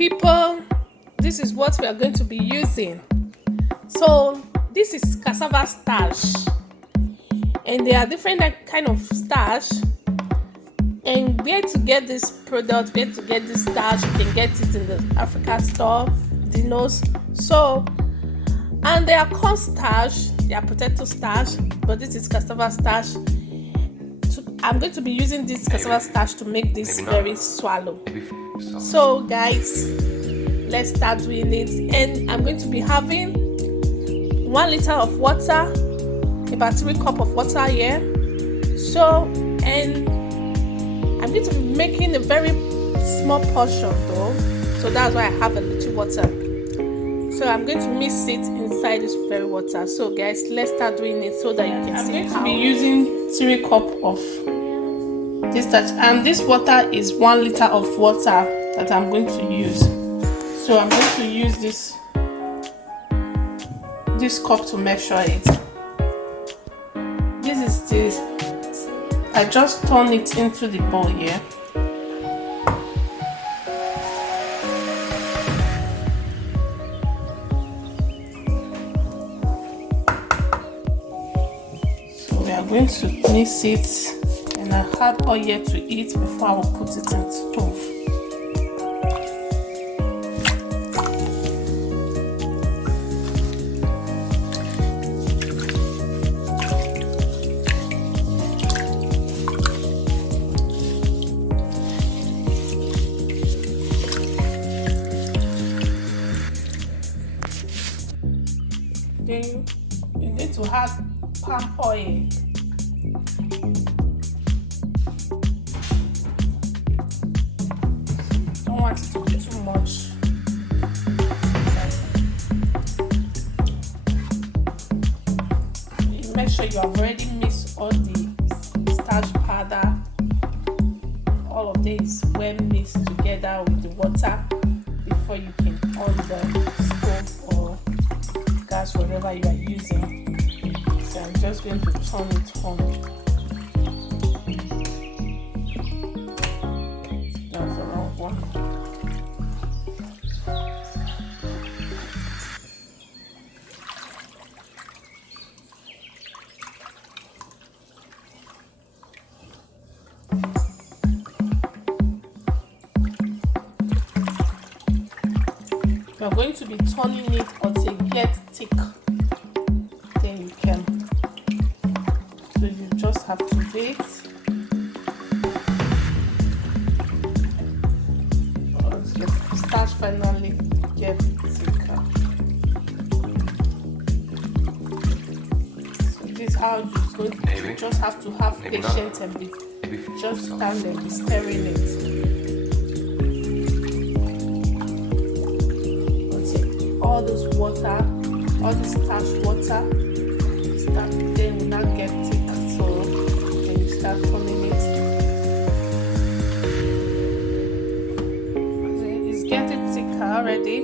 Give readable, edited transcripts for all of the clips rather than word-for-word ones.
people, this is what we are going to be using. So this is cassava starch, and there are different kind of starch. And where to get this product, where to get this starch, you can get it in the Africa store, Dinos. So, and they are corn starch, they are potato starch, but this is cassava starch. I'm going to be using this cassava starch to make this very swallow. So guys, let's start doing it. And I'm going to be having 1 liter of water, about 3 cups of water here. So, and I'm going to be making a very small portion though, so that's why I have a little water. So I'm going to mix it inside this very water. So guys, let's start doing it so that you can see how. I'm going to be using 3 cups of this starch, and this water is 1 liter of water that I'm going to use. So I'm going to use this cup to measure it. This is this. I just turn it into the bowl here. So we are going to mix it, and I add oil to it before I will put it in the stove. Then you need to add palm oil. Don't want it to be too much. Make sure you have already mixed all the starch powder. All of this well mixed together with the water before you can on the stove or gas, whatever you are using. So I'm just going to turn it on. That's the wrong one. You are going to be turning it until it gets thick. Then you can. So you just have to wait. Until the starch finally gets thicker. So this is how you're going to. You just have to have patience and be just stand and be stirring it. All this water, all this starch water, then will not get thick. So when you start turning it, it's getting thicker already.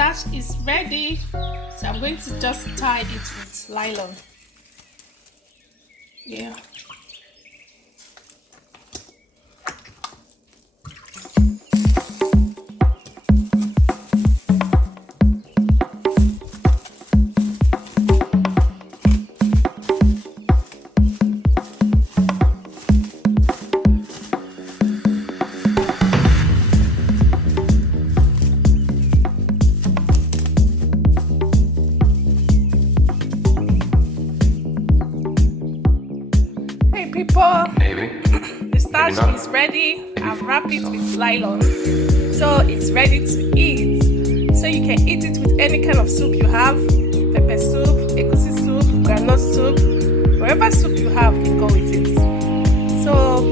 starch is ready, so I'm going to just tie it with nylon. Yeah. People, the starch is ready. I've wrapped it with nylon, so it's ready to eat. So you can eat it with any kind of soup you have: pepper soup, egusi soup, groundnut soup, whatever soup you have can go with it. So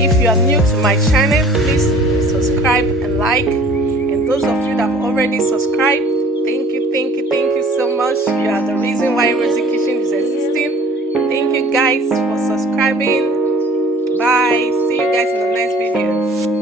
if you are new to my channel, please subscribe and like. And those of you that have already subscribed, thank you so much. You are the reason why Rozzy Kitchen is existing. Thank you guys for subscribing. Bye. See you guys in the next video.